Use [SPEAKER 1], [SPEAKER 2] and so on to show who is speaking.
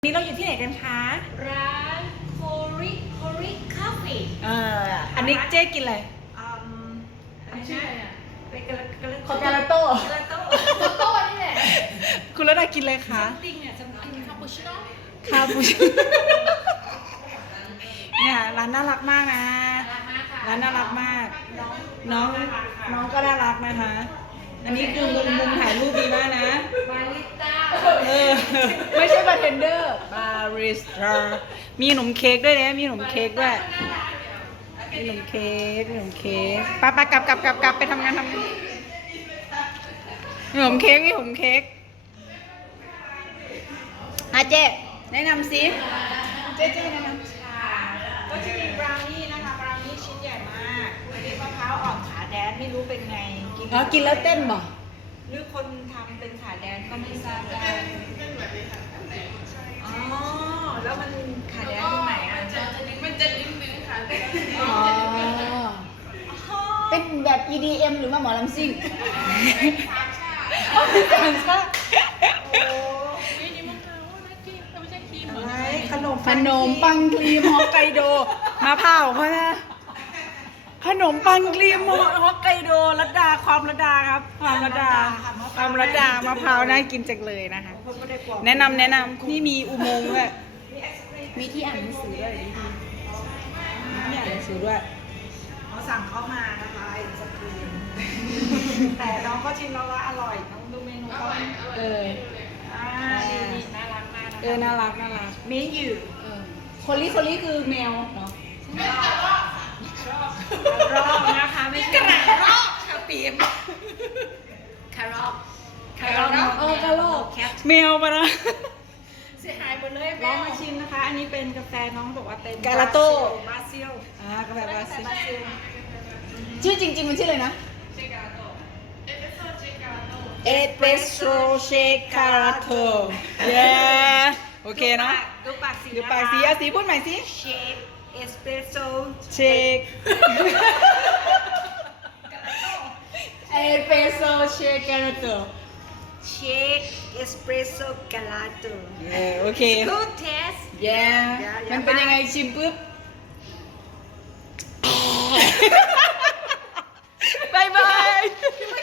[SPEAKER 1] นี้เราอยู่ที่ไหนกันคะ
[SPEAKER 2] ร้านโคริคาเฟ่
[SPEAKER 1] อันนี้เจ๊กินอะไร
[SPEAKER 2] อันนี้ชื่ออะไรอ่ะ
[SPEAKER 1] เป็น
[SPEAKER 2] คอร์กาลาโต้
[SPEAKER 1] กาลาโต้
[SPEAKER 2] โต้นี่แหละ
[SPEAKER 1] คุณระดากินอะไรคะ
[SPEAKER 2] ติงเนี่ยสำหรับคาปูชิโน่
[SPEAKER 1] คาปูชิเนี่ยร้านน่ารักมากนะ ร้านน่ารักมาก น้องก็น่ารักนะคะ อันนี้คือมุมถ่ายรูปดีมากนะ
[SPEAKER 2] บาริสต้า
[SPEAKER 1] ไม่ใช่บาร์เทนเดอร์ บาริสต้า มีขนมเค้กด้วยนะ มีขนมเค้กด้วย มีขนมเค้กไปกลับไปทำงานมีขนมเค้กเจ๊แนะนำสิเจ๊แนะนำก็จะมีบราวนี่นะคะ บราวนี่ชิ้นใหญ่มากอันนี้มะพร้าวอ่อนขาแดนไม่รู้เป็นไง
[SPEAKER 3] กินแล้วเต้นบ่
[SPEAKER 1] หรือคนทำเป็นขาแดนก็ไม่ทราบได้อ๋อ แล้วมันขาแดนตรงไหนอ่ะ
[SPEAKER 2] มันจะลิ้มๆค่ะ
[SPEAKER 3] อ๋อ เป็นแบบ EDM หรือว่าหมอลำซิ่ง
[SPEAKER 1] เป็นซะโอ้
[SPEAKER 2] นี่มะพร้าวนะครีมไม่ใช่ครีม
[SPEAKER 1] อะไรขนม
[SPEAKER 3] ขนมปังครีมฮอกไกโด
[SPEAKER 1] มะพร้าวเขานะขนมปังครีมฮอกไกโดรัดดาความรัดดาครับ ความรัดดามะพร้าวน่ากินจังเลยนะคะ แนะนำนี่มีอุโมงค์ด้วย
[SPEAKER 3] มีที่อ่านหนังสือด้วย
[SPEAKER 1] มีอ่านหนังสือด้วยเขาสั่งเข้ามานะคะไอศครีมแต่น้องก็ชิมแล้วว่าอร่อยน้องดูเมนูเขา ดีน่ารักมากน่ารักเมยู
[SPEAKER 3] คนลิคือแมวเนาะ
[SPEAKER 1] รอบนะคะไม่ใช่กระรอกค่ะปีม
[SPEAKER 2] คารอฟ
[SPEAKER 1] กระรอก
[SPEAKER 3] กระโลก
[SPEAKER 1] แมวมานะ
[SPEAKER 2] เสียหายหมดเลย
[SPEAKER 1] ลองมาชิมนะคะ อันนี้เป็นกาแฟน้องบอกว่าเป็น
[SPEAKER 3] กาลาโต้
[SPEAKER 1] บราซิลกาแฟบราซิล
[SPEAKER 3] ชื่อจริงๆมันชื่ออะไรนะ
[SPEAKER 1] เอสเปรสโซ่เชคคาราโต้เย้โอเคเนาะ
[SPEAKER 4] ดูปากสี
[SPEAKER 1] เดี๋ยวปากสีเอาสีพูดใหม่สิ
[SPEAKER 4] เชคเอสเปรสโซ่
[SPEAKER 1] เชค
[SPEAKER 3] เอสเปรสโซเชคาราโต
[SPEAKER 4] เชคเอสเปรสโซ่กาลาโต้
[SPEAKER 1] โอเค
[SPEAKER 4] good taste
[SPEAKER 3] เย้มันเป็นยังไงชิมปุ๊บ
[SPEAKER 1] บายบาย